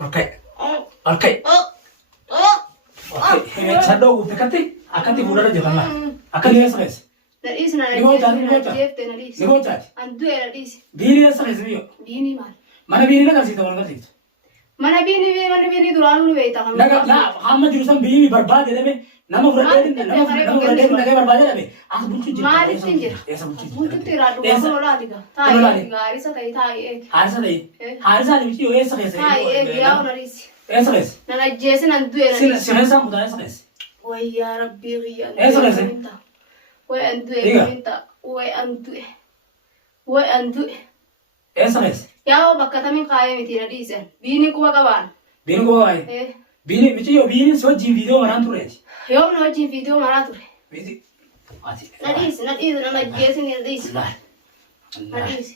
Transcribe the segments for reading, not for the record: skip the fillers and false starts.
Okay. Okay. Okay. Shadow utakati akati budara jabala. Akali yes. Nadis na jefte nadis. Nigocha. Andu nadis. Bini yes biyo. Bini mal. Mana bini na kasi tawon kasi. Mana bini duranu ni beita ham. Naga na hamma jurusan bini barbad dele me. Nama urade naga barbad dele me. Aku buntu jil. Mali tinjir. Esa buntu. Buntu tiradu ko lola diga. Thai garisa tai thai. Harisa dai. Harisa ni biyo esa kese. Thai biya nadis. Esa kese. Nana jese nandu nadis. Sinesa muda esa kese. Wai ya rabbi riya. Esa kese. Wai andu minta. Wai andu. Esa kese. Yawo bakka tamin kaya miti nadis. Bini kuwa kaban. Bini ko ay. Bini biyo bini so ji video maran ture. Yo no ji video maratur. Bini. Ati. Nadis nana jese nadis. Nadis.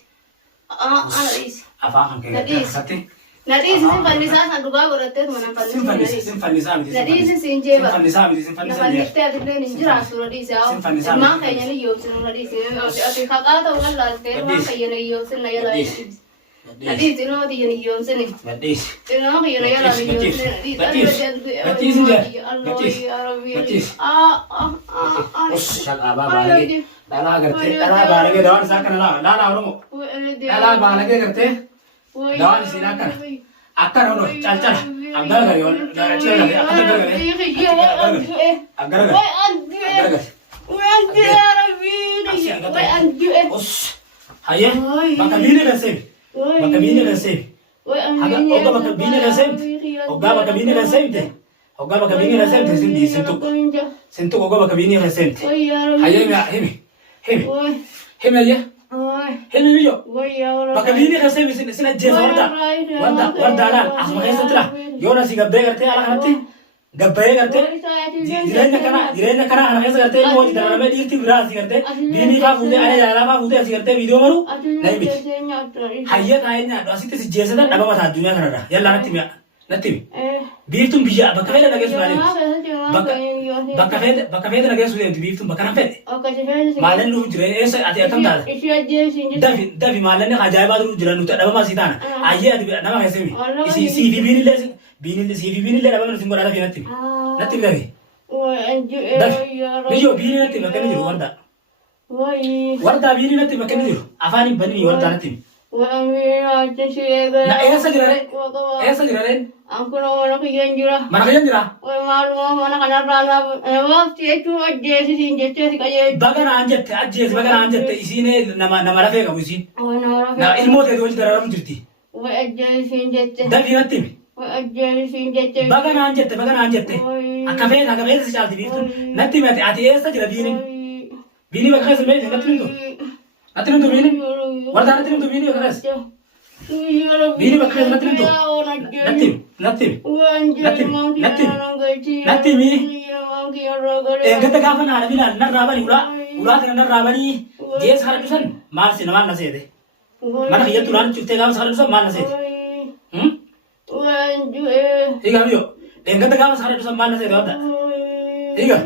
Nadis. Apa kan kayak Nadis. sate. Nadis sin panisa sanduga goratte mana panisa. Sinfanisa. Nadis sin jeba. Sinfanisa. Na nifte atinde ninjira su nadis yawo. Ma kaynya ni yo sin nadis. Ati khaka ta ugal lalte ma kaynya ni yo sin na yala. Nadis no di ni yo sin. Gadis. No kaynya na yala ni yo sin. Gadis dia. Gadis. Us shaka baba lagi. Dala balage dawan sakan la oromo. Dala balage करते. दावन सीना कर आकर हो चल चल अगर कर यो चल लगे अगर कर अगर उस हाये बकबीने कैसे अगर ओगा बकबीने कैसे थे ओगा बकबीने कैसे थे सिंतु ओगा बकबीने कैसे थे हाये हेमी ये Hello yo. Bakabini kasi sila Jessa warda ala asma kaya satra. Yona si gabbe karte ala karte. Gabbe karte. Direnya kana ala kaya karte mo di darame dirti virasi karte. Bini ka fude ala jala ka fude asi karte video maru. Nahi bi. Hayya kayenya asite si Jessa da daba mata dunia kana. Yalla natti. Birtum biya bakabela lage sunale. Bakabela lage sunale birtum bakana fede. Malan lu jire esa ati atam dal. Davi malan ne ajaiba lu jira nu ta daba masitana. Ayya adi nama kaise mi. Si bini le daba nu singora da natti. Natti lagi. Davi yo bini natti bakana jiru warda. Warda bini natti bakana jiru. Afani bani warda natti. Na esa jirare. Angkulo mana kian jira. Mana kaya jira? Malu mana kana rana. Itu aja sih kaya. Bagana anjette isine nama rafe kamu isin. Na ilmu te dol teraram jirti. Aja sih jette. Davi natti. Aja sih jette. Bagana anjette. Akafe se chalti bitu. Natti mate ati esa jira bini bakha se me natti nto bini. Warda natti nto bini bakha se. Bini bakha se natti natti mi. Gata gafa na arabi na rabani ula na rabani jes haradusan mal se naman nasede. Mana kiya tulan chukte gafa haradusan mal nasede. Iga biyo. Gata gafa haradusan mal nasede warda. Iga.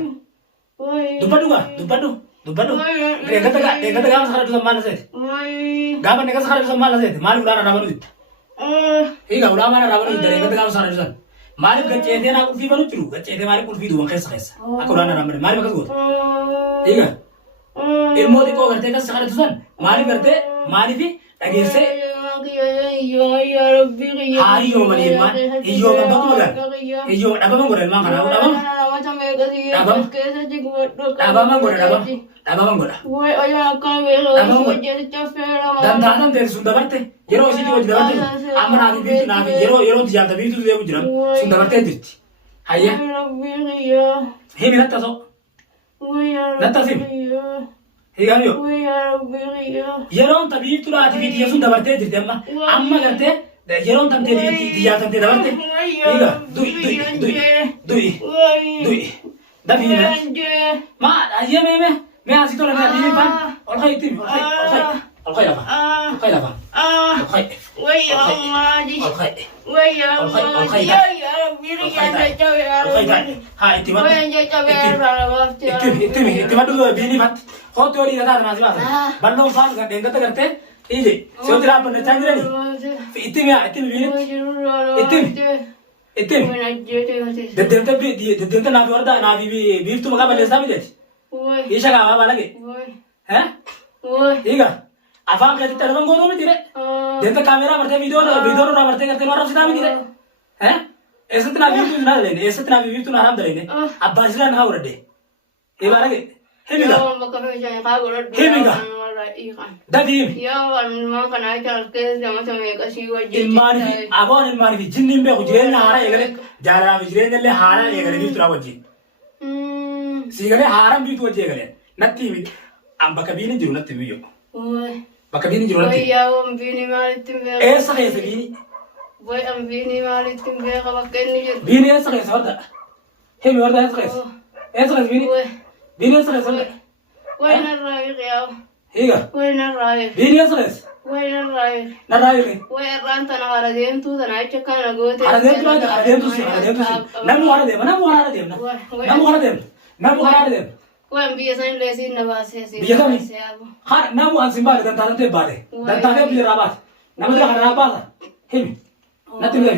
Dubbadu. Gata gafa haradusan mal nasede. Gafa ne gafa haradusan mal nasede. Mal ula na rabani dit. Iga ula mana rabani dit. Gata gafa haradusan. Mari gacete na kulfi banu ciru. Gacete mari kulfi duwan kesa. Aku ula na rabani. Mari bakas got. Iga. Ilmu di ko garte kas haradusan. Mari garte mari fi agirse. Hari yo mani man. Iyo mabak magan. Iyo daba mangoran man kana daba. Daba mangoran. Dan dadan ter sunda barte. Yero isi diwa jira barte. Amra agi bitu na yero dijanta bitu dewu jira. Sunda barte dirti. Hayya. Hemi natta so. Natta sim. Higa yo. Yero tabitu la bitu sunda barte dirti amma garte. Yeron tam te dijanta te barte. Higa. Dui. Davi ne? Ma ayya me asi to la dini pan. Olkhay tim. Olkhay lafa. Ha itima du bini pat. Ho teori da na si basa. Bandong fan ga denga ta karte. إيه سويت لها بنا تانجرني إتم يا إتم بينت إتم ددمت ددمت نافي وردا نافي بيفتو مقابل لسامي ده إيش كلام ما لقي ها إيجا أفهم كذي تلفون قولوا مي تيري دنت كاميرا برتے فيديو نا برتے کرتے نورم سنا مي تيري ها ऐसे तना वीडियो ना लेने ऐसे तना वीडियो ना आराम दलेने अब बाजरा ना हो रहे ये वाला के हेमिगा हेमिगा दबीम इमान भी जिन्नीं पे कुजेल ना हारा ये करे जारा विजरे ने ले हारा ये करे भी तुरा वजी सीगले हारा भी तू वजी करे नत्ती भी अब बकबीने जरूर नत्ती भी यो बकबीने जरूर नत्ती ऐसा कैसे बीनी Boy am bini mali timbe ka bakeni je. Bini ऐसा कैसे होता है मैं और ऐसा कैसे bini ऐसा कैसे होता Boy na rai gaya. Iya Boy na rai. bini ऐसा कैसे Boy na rai. ना राय में Boy ran ta na hara dem tu ta na chakka na go te. हरा देव नमु हरा देव ना नमु हरा देव Boy am biya san le sin na base se. biya kami har नमु अंसिम्बा dan tanam te bade dan tanam biya rabat Namu te hara rabat hemi nati biya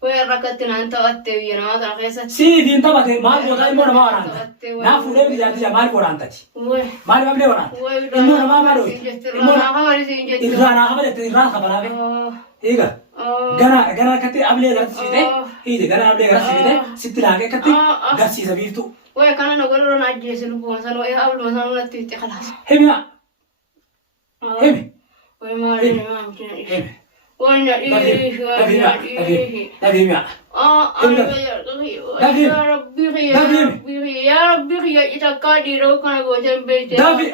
Boy rakatin anta atte biya na ta kesa. si din ta bade mal boda imo na mara na fude bi jati ja mal boda anta chi Boy mal bamle wana imo na mara ro imo na hawari sin je. irana hamale te irana khabara be iga gana kati able gar side ide gana able gar side sitila ke kati gasi sabirtu Boy kana na goro na je se lu bon san boy hablu san na ti te khalas. hemi Boy ma re ma hemi Boy na Davi ya. Ya Rabbi ya ita kadiro kana go jambe te. Davi.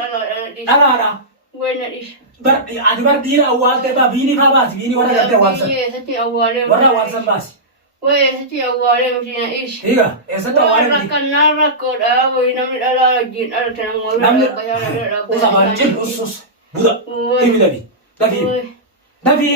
Ala. Boy na ish. Bar adibar dira awal te ba bini ka bas bini wara garte walsa. Ye sati awale. Wara walsa bas. Boy sati awale mtina ish. Iga esa ta awale. Kana rakoda boy na mi ala jin ala tan mo. Namni usa banjil usus. Buda. Davi. Davi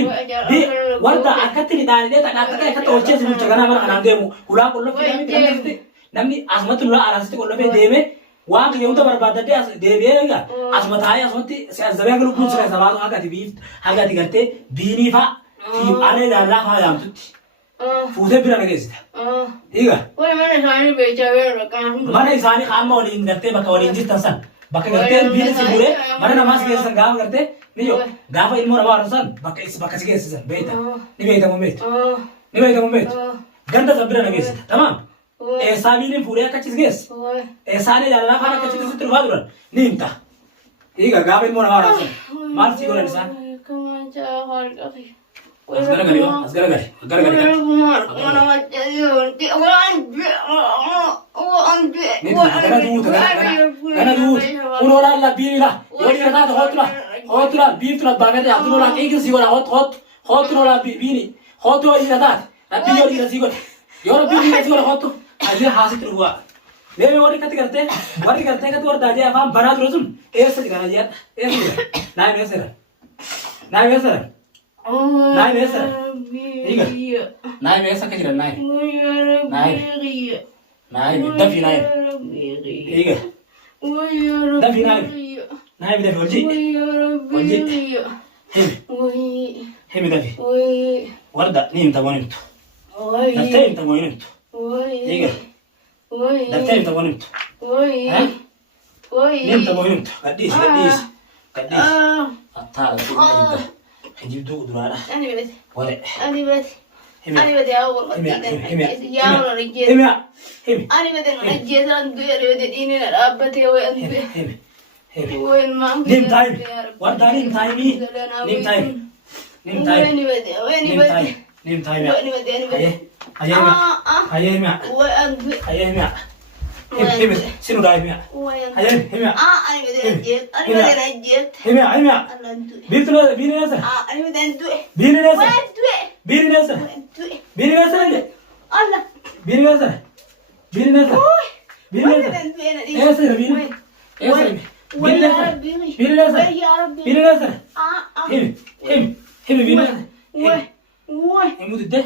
warda akati ni dali deta nakaka akati oche sinu chagana mara anandemu kula kollo finami namni asmatu la arasti kollo be deme wa ke yauta barbadate as debenga asmatai asmati se azabega lu kuchra sabado akati bi agati garte bini fa fi ale dalla ha yamtuti fude birana gesita iga Boy mana sani becha ver kan mana isani khamma wali ingarte baka wali injistansan baka garte bini sibure mana namas gesan gaam garte niyo gafa ilmu na warasan baka sige sesan beta ni beta mo bet ganda sabira na gesita tamam ऐसा भी नहीं पूरे का चीज़ गेस ऐसा नहीं जाना खाना का चीज़ तो बात रहा नहीं इनका ठीक है गाँव में मोर हमारा से मार सी को इंसान असगर उन्होंने ला बीला योरी ना तो होतला बीफ तो बागे थे आप लोग एक सी को होतला बीनी होतला ना रबी योरी ना सी को योर बीनी ना सी को होतो अजय हासिल हुआ ले वोरी कति करते का तो और दाजे आप बना दो सुन ऐसे दिखाना यार ऐसे ना वैसे ठीक है ना वैसा कहीं करना है ना दफी ना ठीक है दफी ना भी दफी वजी हे दफी वर्दा नीम तबोनिम तो नस्तेम तबोनिम तो ठीक है नस्तेम तबोनिम तो हाँ नीम तबोनिम तो कद्दीस अत्ता هجيب دوق دولارة. أنا بس. ولا. أنا بس. أنا بدي أول قطعة. يا رجال. أنا بدي رجال أندوي بدي إني أبتي وأندوي. وين ما. نيم تايم. ورداني نيم تايمي. نيم تايم. وين بدي. نيم تايم. وين بدي. هيا مع. وأندوي. هيا مع. سنو دايميا. هيا مع. أنا بدي رجال. أنا بدي رجال. هيا مع. بيتنا بيني ناسا. أنا بدي أندوي. بيني ناسا. وأندوي. بيني ناسا. بيني ناسا. الله. بيني ناسا. بيني ناسا. بيني ناسا. يا سيدي بيني. يا سيدي. بيني ناسا. بيني ناسا. بيني ناسا. هم بيني ناسا. يموت الده.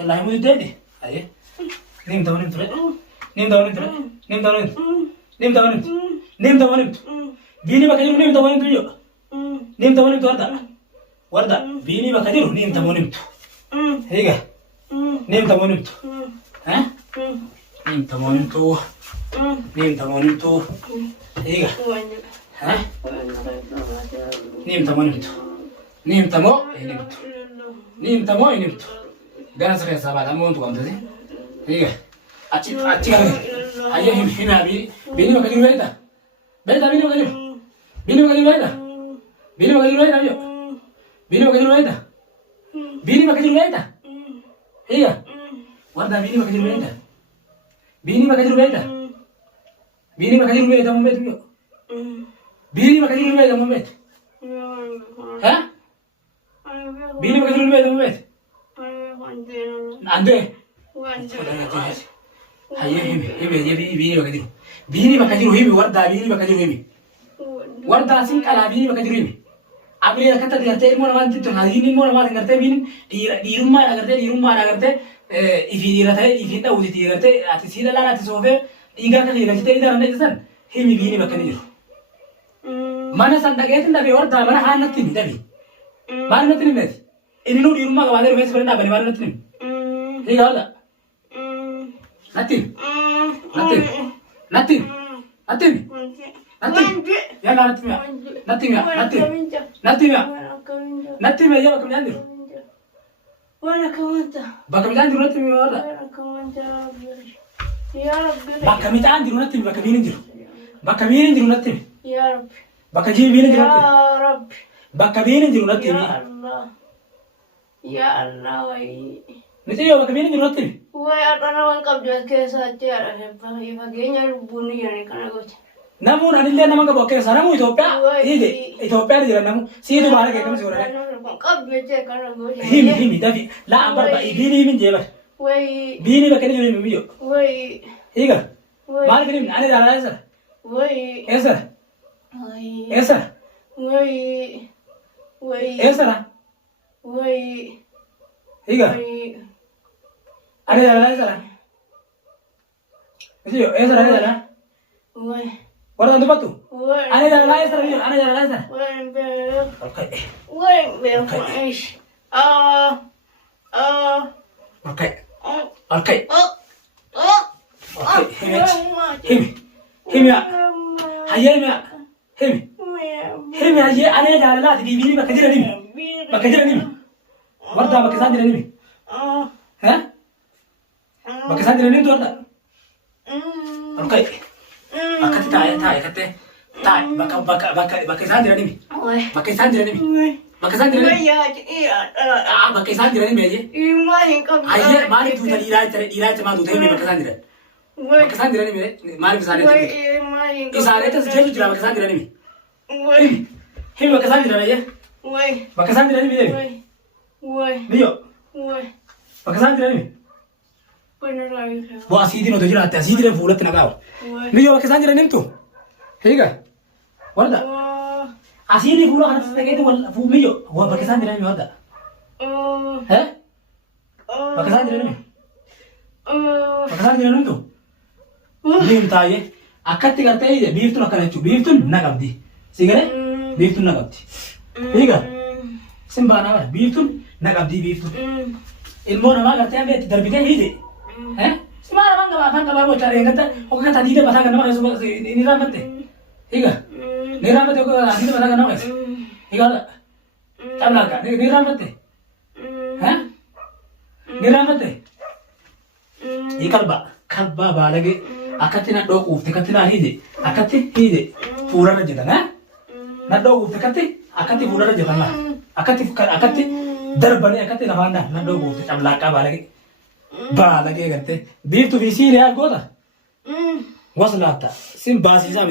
الله يموت الده دي. هيا. نيم داون ترى. نيم داون ترى. نيم داون. نيم داون. نيم داون. بيني بكير نيم داون ترى. nimta mo nimtu warda bini bakka jiru nimta mo nimtu higa nimta mo nimtu nimta mo nimtu higa nimta mo nimtu gana sa kesa bala mo tu kanto higa achi ayya hina bini bakka jiru beta bini bakka jiru yo bini bakka jiru beta bini bakka jiru beta higa warda bini bakka jiru beta bini bakka jiru beta mo betu yo bini bakka jiru beta mo betu ha bini bakka jiru beta mo betu ande ayya bini bakka jiru himi warda bini bakka jiru himi warda sin kala bini bakka jiru himi abri akata digarte ilmo naman tito hadini ilmo naman digarte bin dirumma agarte ifi dirate ifi da uti digarte ati sida la ati sofe iga ka digarte ida rande san himi bini bakani jiru mana sandage tinda be warda mana hanatti dabi mana natin meti ininu dirumma ga wadere face berenda bani mana natin higa wala natin ya natin ya bakam jandiru Wala kamanta. bakam jandiru natin wala Wala kamanta. Ya Rabbi. bakam jandiru natin bakam jandiru natin Ya Rabbi. bakam jandiru natin Ya Rabbi. bakam jandiru natin Ya Allah. Ya Allah wai. niti yo bakam jandiru natin Wai akana wan kabja kesa tiara hepa ifagenya lubuni yani kana gocha. namun anille namanga bokke sanamu Ethiopia ide Ethiopia jira namu sidu mara ke kam sura Kabja che kana gocha. himi dafi la ambar ba ibini min jeba Wai. bini bakani jori mi yo Wai. higa Wai. mar kini ane dala sir Wai. esa Wai. esa Wai. Wai. esa Wai. higa Wai. ane dala sir Yo, esa dala Wai. warna tu batu Wai. ane dala sir Wai. okay Wait, ish. okay Oh, okay oh, oh. himi hayya himi hayya ane dala la di bini bakajira nimi warda bakasan dira nimi ha bakasan dira nimi warda okay akati tai bakasan dira nimi bakasan dira nimi bakasan dira nimi bakasan dira nimi aje ayye mali tu tali ira ma tu temi bakasan dira nimi mali bisale isale tas jeju jira bakasan dira nimi himi bakasan dira aje bakasan dira nimi niyo bakasan dira nimi bo asidi no dojira ate asidi re fulat na gawa niyo bakasan dira nimi tu higa warda asidi fulo kana stage tu wala fu miyo wa bakasan dira nimi warda bakasan dira nimi tu nim taye akatti garte ide biftun akalachu biftun nagabdi sigare biftun nagabdi higa simbana wala biftun nagabdi biftun ilmo nama garte ambe darbite ide simara manga ba fanga ba bochare ngata okata dide batanga nama so ni ramate higa ni ramate ko dide batanga nama higa tabla ka ni ramate ni ramate ikalba kalba balage akatti na do ufte katti na hide akatti hide pura na jedana na do ufte akatti pura na jedana akatti darbane akatti na banda na do ufte tabla ka balage garte bir tu visi real goda waslata sim basi sa